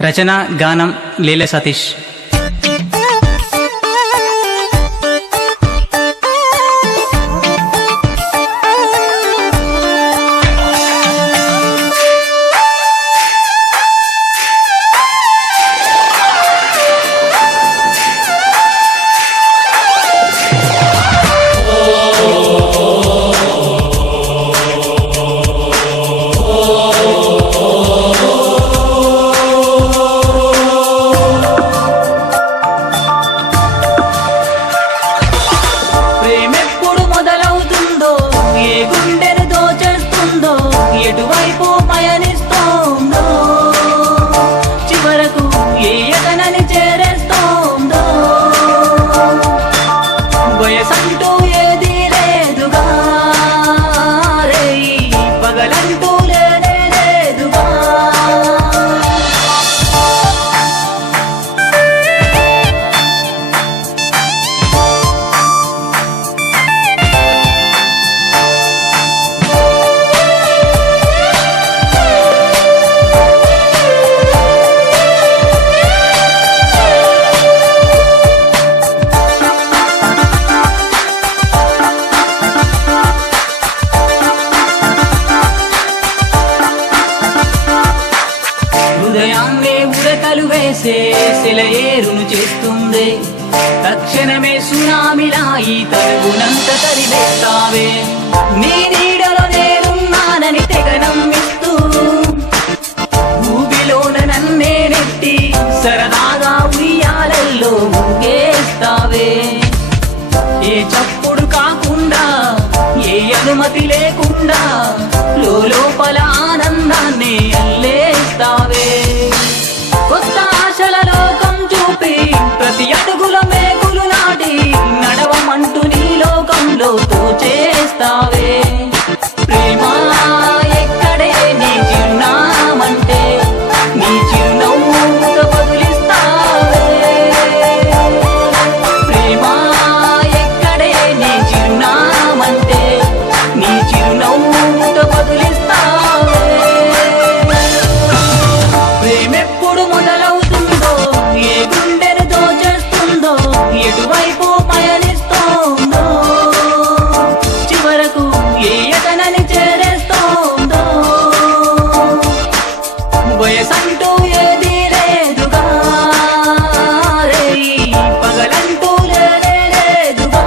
రచన గానం లీల సతీష్. ఎటువైపు పయనిస్తోందో చివరకు ఏ యతనని చేరేస్తోందో వయసంటూ ఏది లేదుగా రేయి పగలంటూ లేనే లేదుగా ఉదయాన్నే ఉరకలు వేసే సెలయేరును చేస్తుంది, తక్షణమే సునామిలా ఈ తరుగునంత తరివేస్తావే. నీ నీడలో నేనున్నానని తెగ నమ్మిస్తూ ఊబిలోన నన్నే నెట్టి సరదాగా ఉయ్యాలల్లో ఊగేస్తావే. ఏ చప్పుడు కాకుండా ఏ అనుమతి లేకుండా లోపల ఆనందాన్ని అల్లేస్తావే. కొత్త ఆశల లోకం చూపి ప్రతి అడుగుల మేకులు నాటి నడవమంటూ నీ లోకంలో తోచేస్తావే. ప్రేమ ఎక్కడే నీ చిరునామంటే నీ చిరునవ్వుతో బదులిస్తావే. ప్రేమ ఎక్కడే నీ చిరునామంటే నీ చిరునవ్వుతో బదులిస్తావే. ప్రేమెప్పుడు మొదలవుతుందో ఏ గుండెను దోచేస్తుందో ఎటువైపు పయనిస్తోందో చివరకు ఏ యతనని చేరేస్తోందో వయసంటూ ఏది లేదుగా రేయి పగలంటూ లేనే లేదుగా.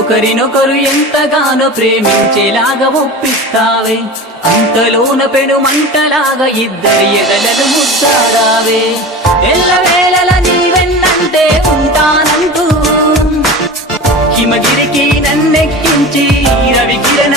ఒకరినొకరు ఎంతగానో ప్రేమించేలాగా ఒప్పిస్తావే, అంతలోన పెను మంటలాగా ఇద్దరి ఎదలను ముద్దాడావే. ఎల్లవేళల నీవెన్నంటే ఉంటానంటూ హిమగిరికి నన్నెక్కించి రవికిరణ